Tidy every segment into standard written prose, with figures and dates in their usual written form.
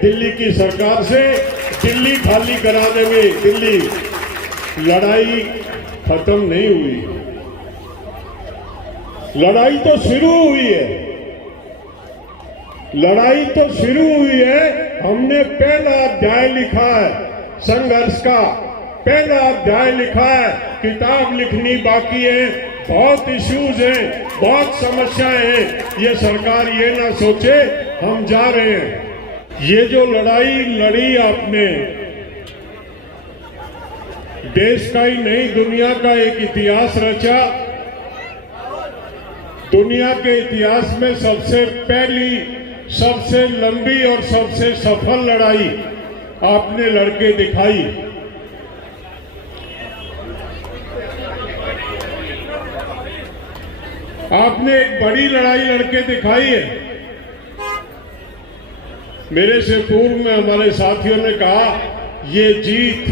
दिल्ली की सरकार से दिल्ली खाली करा देंगे। दिल्ली लड़ाई खत्म नहीं हुई, लड़ाई तो शुरू हुई है, लड़ाई तो शुरू हुई है। हमने पहला अध्याय लिखा है संघर्ष का, पहला अध्याय लिखा है। किताब लिखनी बाकी है, बहुत इश्यूज हैं, बहुत समस्याएं हैं। ये सरकार ये ना सोचे हम जा रहे हैं। ये जो लड़ाई लड़ी आपने, देश का ही नहीं दुनिया का एक इतिहास रचा। दुनिया के इतिहास में सबसे पहली, सबसे लंबी और सबसे सफल लड़ाई आपने लड़के दिखाई। आपने एक बड़ी लड़ाई लड़के दिखाई है। मेरे से पूर्व में हमारे साथियों ने कहा ये जीत,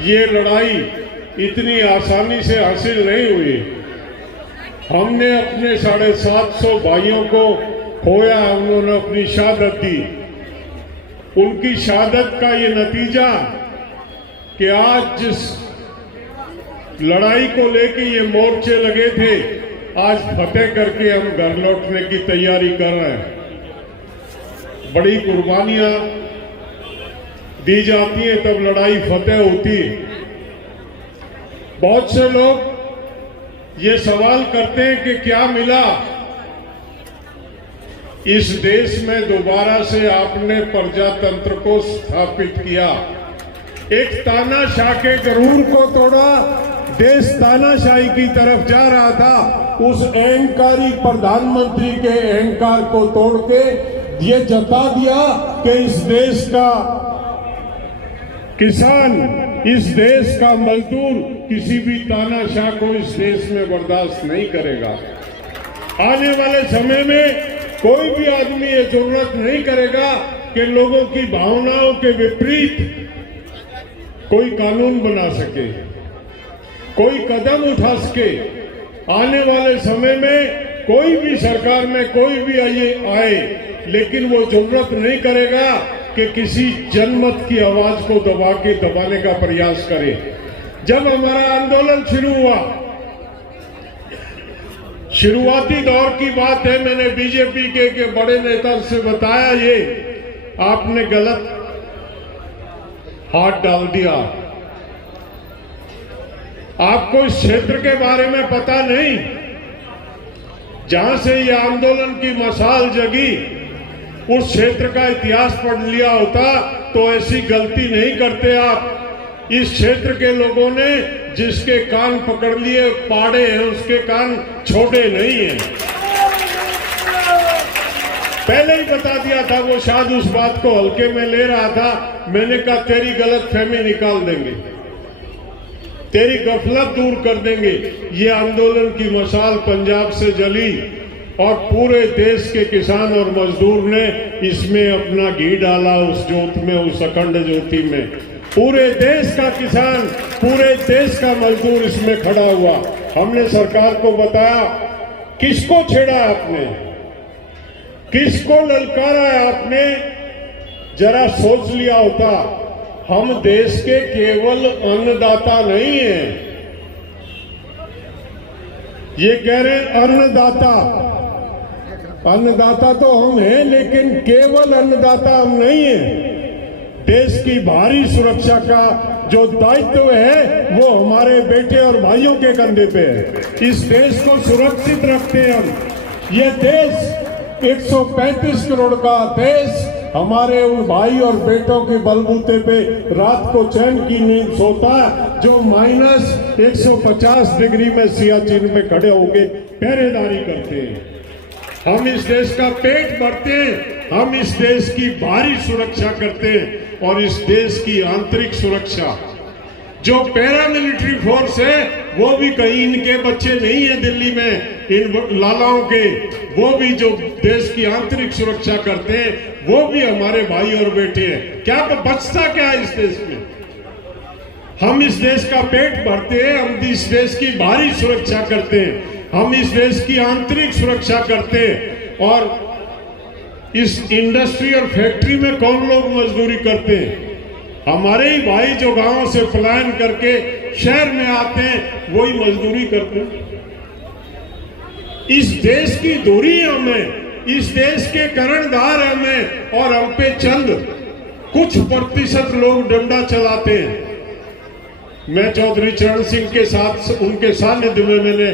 ये लड़ाई इतनी आसानी से हासिल नहीं हुई। हमने अपने 750 भाइयों को खोया, उन्होंने अपनी शहादत दी। उनकी शहादत का ये नतीजा कि आज जिस लड़ाई को लेके ये मोर्चे लगे थे, आज फतेह करके हम घर लौटने की तैयारी कर रहे हैं। बड़ी कुर्बानियां दी जाती हैं तब लड़ाई फतेह होती है। बहुत से लोग ये सवाल करते हैं कि क्या मिला इस देश में। दोबारा से आपने प्रजातंत्र को स्थापित किया, एक तानाशाह के गरूर को तोड़ा। देश तानाशाही की तरफ जा रहा था, उस अहंकारी प्रधानमंत्री के अहंकार को तोड़ के ये जता दिया कि इस देश का किसान, इस देश का मजदूर किसी भी तानाशाह को इस देश में बर्दाश्त नहीं करेगा। आने वाले समय में कोई भी आदमी ये जरूरत नहीं करेगा कि लोगों की भावनाओं के विपरीत कोई कानून बना सके, कोई कदम उठा सके। आने वाले समय में कोई भी सरकार में कोई भी आए, लेकिन वो जरूरत नहीं करेगा कि किसी जनमत की आवाज को दबाने का प्रयास करे। जब हमारा आंदोलन शुरू हुआ, शुरुआती दौर की बात है, मैंने बीजेपी के बड़े नेता से बताया ये आपने गलत हाथ डाल दिया, आपको इस क्षेत्र के बारे में पता नहीं। जहां से ये आंदोलन की मशाल जगी, उस क्षेत्र का इतिहास पढ़ लिया होता तो ऐसी गलती नहीं करते आप। इस क्षेत्र के लोगों ने जिसके कान पकड़ लिए पाड़े हैं, उसके कान छोड़े नहीं हैं। पहले ही बता दिया था, वो शायद उस बात को हल्के में ले रहा था। मैंने कहा तेरी गलतफहमी निकाल देंगे, तेरी गफलत दूर कर देंगे। ये आंदोलन की मशाल पंजाब से जली और पूरे देश के किसान और मजदूर ने इसमें अपना घी डाला, उस ज्योत में, उस अखंड ज्योति में। पूरे देश का किसान, पूरे देश का मजदूर इसमें खड़ा हुआ। हमने सरकार को बताया, किसको छेड़ा आपने, किसको ललकारा है आपने, जरा सोच लिया होता। हम देश के केवल अन्नदाता नहीं हैं, ये कह रहे हैं अन्नदाता। अन्नदाता तो हम हैं, लेकिन केवल अन्नदाता हम नहीं हैं। देश की भारी सुरक्षा का जो दायित्व है वो हमारे बेटे और भाइयों के कंधे पे है। इस देश को सुरक्षित रखते हैं हम। ये देश 135 करोड़ का देश हमारे उन भाई और बेटों के बलबूते पे रात को चैन की नींद सोता है, जो -150 डिग्री में सियाचिन में खड़े होके पहरेदारी करते हैं। हम इस देश का पेट भरते हैं, हम इस देश की भारी सुरक्षा करते हैं। और इस देश की आंतरिक सुरक्षा, जो पैरामिलिट्री फोर्स है, वो भी कहीं इनके बच्चे नहीं है दिल्ली में, इन लालाओं के। वो भी जो देश की आंतरिक सुरक्षा करते हैं, वो भी हमारे भाई और बेटे हैं। क्या बचता क्या है इस देश में? हम इस देश का पेट भरते हैं, हम इस देश की भारी सुरक्षा करते हैं, हम इस देश की आंतरिक सुरक्षा करते हैं। और इस इंडस्ट्री और फैक्ट्री में कौन लोग मजदूरी करते हैं? हमारे ही भाई जो गांवों से पलायन करके शहर में आते हैं वही मजदूरी करते हैं। इस देश की दूरी हमें, इस देश के कर्णधार हमें, और हम पे चंद कुछ प्रतिशत लोग डंडा चलाते हैं। मैं चौधरी चरण सिंह के साथ, उनके सानिध्य में मैंने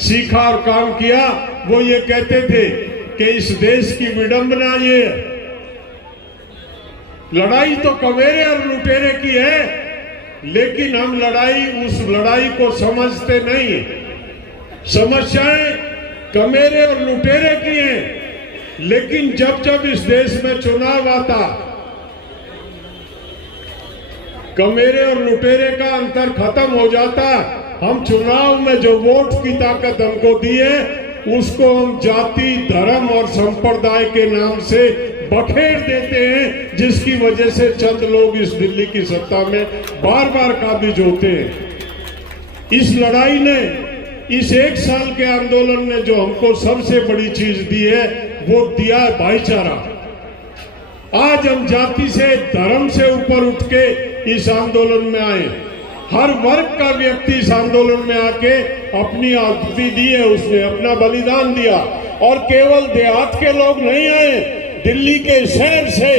सीखा और काम किया। वो ये कहते थे कि इस देश की विडंबना ये है, लड़ाई तो कवेरे और लुटेरे की है, लेकिन हम उस लड़ाई को समझते नहीं। समस्याएं कमेरे और लुटेरे की हैं, लेकिन जब जब इस देश में चुनाव आता, कमेरे और लुटेरे का अंतर खत्म हो जाता। हम चुनाव में जो वोट की ताकत हमको दी है, उसको हम जाति, धर्म और संप्रदाय के नाम से बखेर देते हैं, जिसकी वजह से चंद लोग इस दिल्ली की सत्ता में बार बार काबिज होते हैं। इस लड़ाई ने, इस एक साल के आंदोलन ने जो हमको सबसे बड़ी चीज दी है, वो दिया है भाईचारा। आज हम जाति से, धर्म से ऊपर उठ के इस आंदोलन में आए। हर वर्ग का व्यक्ति इस आंदोलन में आके अपनी आहुति दी है, उसने अपना बलिदान दिया। और केवल देहात के लोग नहीं आए, दिल्ली के शहर से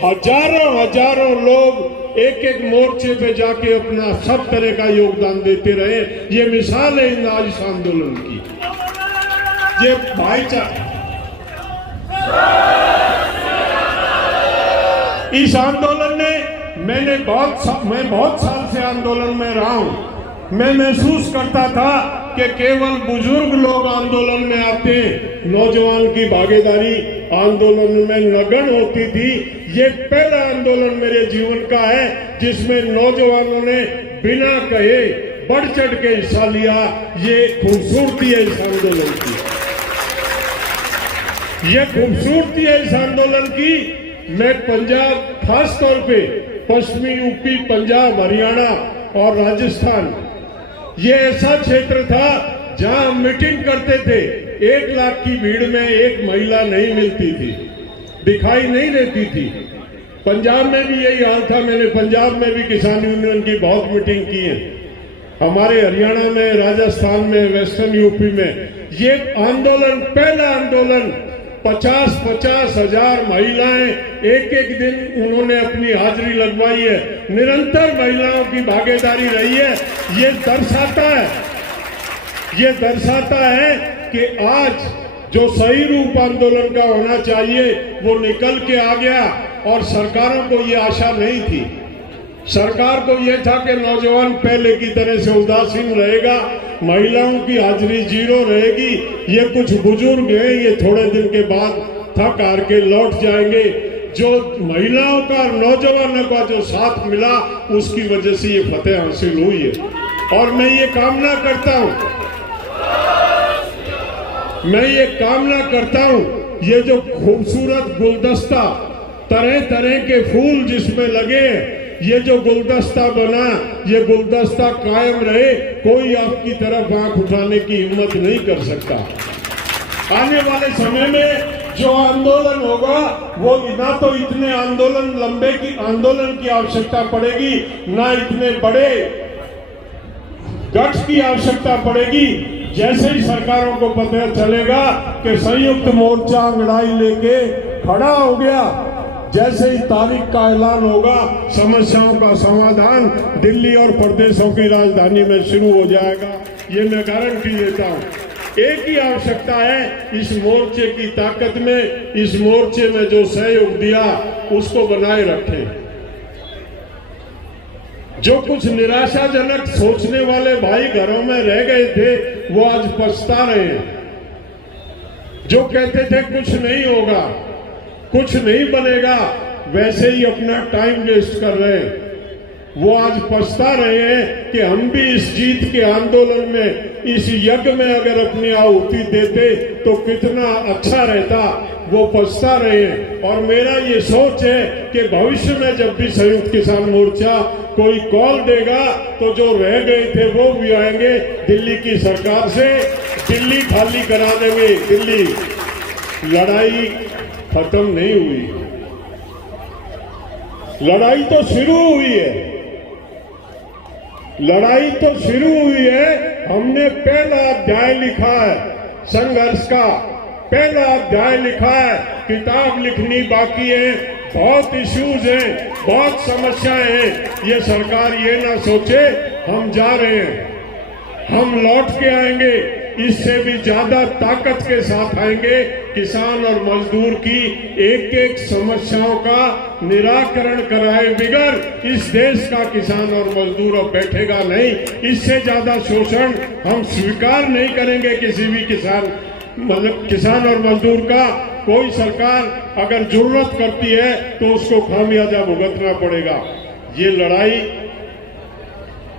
हजारों लोग एक एक मोर्चे पे जाके अपना सब तरह का योगदान देते रहे। ये मिसाल है इस आंदोलन की, ये भाईचारा। इस आंदोलन ने, मैं बहुत साल से आंदोलन में रहा हूं। मैं महसूस करता था कि केवल बुजुर्ग लोग आंदोलन में आते हैं, नौजवान की भागीदारी आंदोलन में नगण्य होती थी। ये पहला आंदोलन मेरे जीवन का है जिसमें नौजवानों ने बिना कहे बढ़ चढ़ के हिस्सा लिया। ये खूबसूरती है इस आंदोलन की, ये खूबसूरती है इस आंदोलन की। मैं पंजाब, खास तौर पे पश्चिमी यूपी, पंजाब, हरियाणा और राजस्थान, ये ऐसा क्षेत्र था जहां हम मीटिंग करते थे। 1 लाख की भीड़ में एक महिला नहीं मिलती थी, दिखाई नहीं देती थी। पंजाब में भी यही हाल था। मैंने पंजाब में भी किसान यूनियन की बहुत मीटिंग की है। हमारे हरियाणा में, राजस्थान में, वेस्टर्न यूपी में ये आंदोलन, पहला आंदोलन, 50-50 हजार महिलाएं एक दिन उन्होंने अपनी हाजिरी लगवाई है। निरंतर महिलाओं की भागीदारी रही है। ये दर्शाता है कि आज जो सही रूप आंदोलन का होना चाहिए वो निकल के आ गया। और सरकारों को ये आशा नहीं थी। सरकार को यह था कि नौजवान पहले की तरह से उदासीन रहेगा, महिलाओं की हाजिरी 0 रहेगी। ये कुछ बुजुर्ग हैं, ये थोड़े दिन के बाद थक हार के लौट जाएंगे। जो महिलाओं का, नौजवानों का जो साथ मिला, उसकी वजह से ये फतेह हासिल हुई है। और मैं ये कामना करता हूं, ये जो खूबसूरत गुलदस्ता, तरह तरह के फूल जिसमें लगे, ये जो गुलदस्ता बना, ये गुलदस्ता कायम रहे। कोई आपकी तरफ आंख उठाने की हिम्मत नहीं कर सकता। आने वाले समय में जो आंदोलन होगा, वो ना तो इतने आंदोलन की आवश्यकता पड़ेगी, ना इतने बड़े गट्स की आवश्यकता पड़ेगी। जैसे ही सरकारों को पता चलेगा कि संयुक्त मोर्चा अंगड़ाई लेके खड़ा हो गया, जैसे ही तारीख का ऐलान होगा, समस्याओं का समाधान दिल्ली और प्रदेशों की राजधानी में शुरू हो जाएगा। ये मैं गारंटी देता हूँ। एक ही आवश्यकता है, इस मोर्चे की ताकत में, इस मोर्चे में जो सहयोग दिया उसको बनाए रखें। जो कुछ निराशाजनक सोचने वाले भाई घरों में रह गए थे, वो आज पछता रहे हैं। जो कहते थे कुछ नहीं होगा, कुछ नहीं बनेगा, वैसे ही अपना टाइम वेस्ट कर रहे हैं, वो आज पछता रहे हैं कि हम भी इस जीत के आंदोलन में, इस यज्ञ में अगर अपनी आहुति देते तो कितना अच्छा रहता। वो पछता रहे हैं। और मेरा ये सोच है कि भविष्य में जब भी संयुक्त किसान मोर्चा कोई कॉल देगा, तो जो रह गए थे वो भी आएंगे। दिल्ली की सरकार से दिल्ली खाली करा देंगे। दिल्ली लड़ाई खत्म नहीं हुई। लड़ाई तो शुरू हुई है, लड़ाई तो शुरू हुई है। हमने पहला अध्याय लिखा है संघर्ष का, पहला अध्याय लिखा है। किताब लिखनी बाकी है, बहुत इश्यूज हैं, बहुत समस्याएं हैं। ये सरकार ये ना सोचे हम जा रहे हैं, हम लौट के आएंगे, इससे भी ज्यादा ताकत के साथ आएंगे। किसान और मजदूर की एक एक समस्याओं का निराकरण कराए बिगर इस देश का किसान और मजदूर अब बैठेगा नहीं। इससे ज्यादा शोषण हम स्वीकार नहीं करेंगे किसी भी किसान और मजदूर का। कोई सरकार अगर जरूरत करती है तो उसको खामियाजा भुगतना पड़ेगा। ये लड़ाई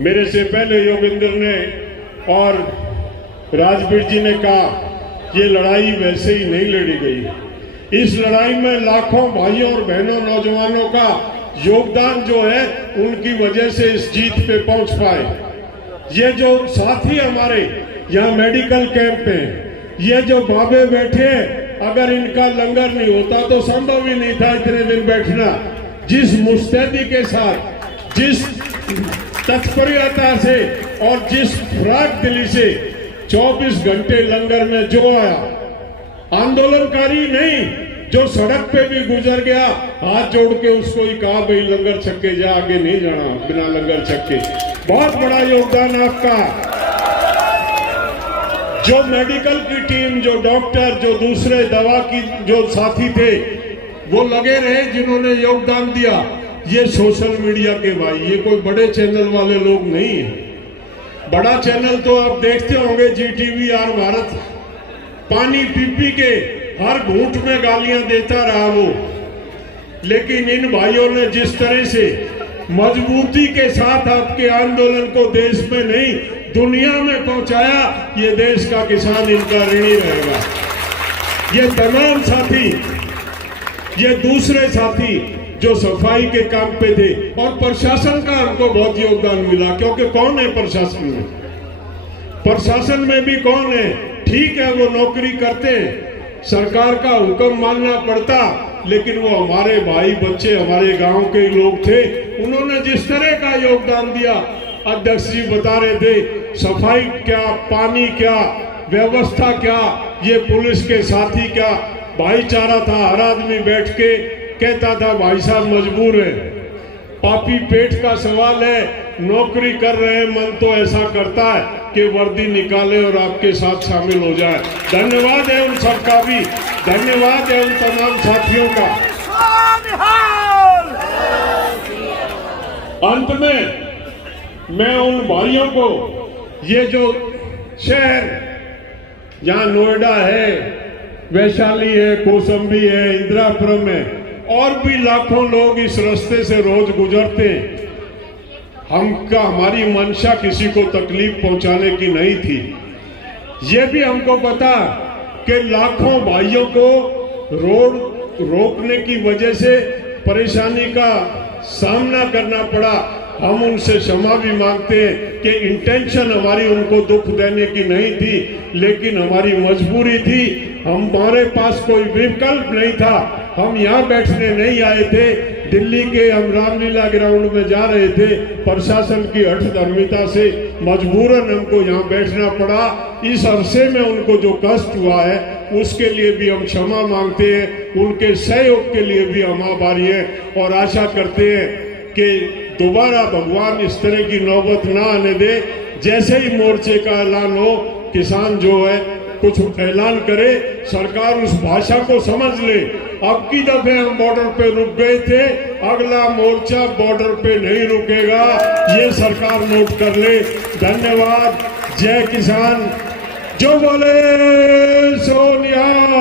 मेरे से पहले योगेंद्र ने और राजवीर जी ने कहा, ये लड़ाई वैसे ही नहीं लड़ी गई। इस लड़ाई में लाखों भाइयों और बहनों, नौजवानों का योगदान जो है, उनकी वजह से इस जीत पे पहुंच पाए। ये जो साथी हमारे यहाँ मेडिकल कैंप में, ये जो बाबे बैठे हैं, अगर इनका लंगर नहीं होता तो संभव ही नहीं था इतने दिन बैठना। जिस मुस्तैदी के साथ, जिस तत्परता से और जिस फराक दिली से 24 घंटे लंगर में जो आया, आंदोलनकारी नहीं, जो सड़क पे भी गुजर गया, हाथ जोड़ के उसको ही कहा भाई लंगर छक के जा, आगे नहीं जाना बिना लंगर छक के। बहुत बड़ा योगदान आपका। जो मेडिकल की टीम, जो डॉक्टर, जो दूसरे दवा की जो साथी थे, वो लगे रहे, जिन्होंने योगदान दिया। ये सोशल मीडिया के भाई, ये कोई बड़े चैनल वाले लोग नहीं है। बड़ा चैनल तो आप देखते होंगे, GTV और भारत, पानी पी पी के हर घूंट में गालियां देता रहा वो। लेकिन इन भाइयों ने जिस तरह से मजबूती के साथ आपके आंदोलन को देश में नहीं दुनिया में पहुंचाया, ये देश का किसान इनका ऋणी रहेगा। ये तमाम साथी, ये दूसरे साथी जो सफाई के काम पे थे, और प्रशासन का हमको बहुत योगदान मिला। क्योंकि कौन है प्रशासन में? प्रशासन में भी कौन है? ठीक है, वो नौकरी करते हैं, सरकार का हुक्म मानना पड़ता, लेकिन वो हमारे भाई बच्चे, हमारे गांव के लोग थे। उन्होंने जिस तरह का योगदान दिया, अध्यक्ष जी बता रहे थे, सफाई क्या, पानी क्या, व्यवस्था क्या, ये पुलिस के साथी क्या, भाईचारा था। हर आदमी बैठ के कहता था भाई साहब मजबूर है, पापी पेट का सवाल है, नौकरी कर रहे हैं, मन तो ऐसा करता है कि वर्दी निकाले और आपके साथ शामिल हो जाए। धन्यवाद है उन सबका भी, धन्यवाद है उन तमाम साथियों का। अंत में मैं उन भाइयों को, ये जो शहर यहाँ नोएडा है, वैशाली है, कौशाम्बी है, इंदिरापुरम है, और भी लाखों लोग इस रास्ते से रोज गुजरते हैं। हमारी मंशा किसी को तकलीफ पहुंचाने की नहीं थी। ये भी हमको पता कि लाखों भाइयों को रोड रोकने की वजह से परेशानी का सामना करना पड़ा। हम उनसे क्षमा भी मांगते हैं कि इंटेंशन हमारी उनको दुख देने की नहीं थी, लेकिन हमारी मजबूरी थी। हमारे पास कोई विकल्प नहीं था। हम यहाँ बैठने नहीं आए थे, दिल्ली के हम रामलीला ग्राउंड में जा रहे थे। प्रशासन की हठधर्मिता से मजबूरन हमको यहाँ बैठना पड़ा। इस अरसे में उनको जो कष्ट हुआ है उसके लिए भी हम क्षमा मांगते हैं, उनके सहयोग के लिए भी हम आभारी हैं, और आशा करते हैं कि दोबारा भगवान इस तरह की नौबत ना आने दे। जैसे ही मोर्चे का ऐलान हो, किसान जो है कुछ ऐलान करे, सरकार उस भाषा को समझ ले। अब की दफे हम बॉर्डर पे रुक गए थे, अगला मोर्चा बॉर्डर पे नहीं रुकेगा, ये सरकार नोट कर ले। धन्यवाद। जय किसान, जो बोले सो निहाल।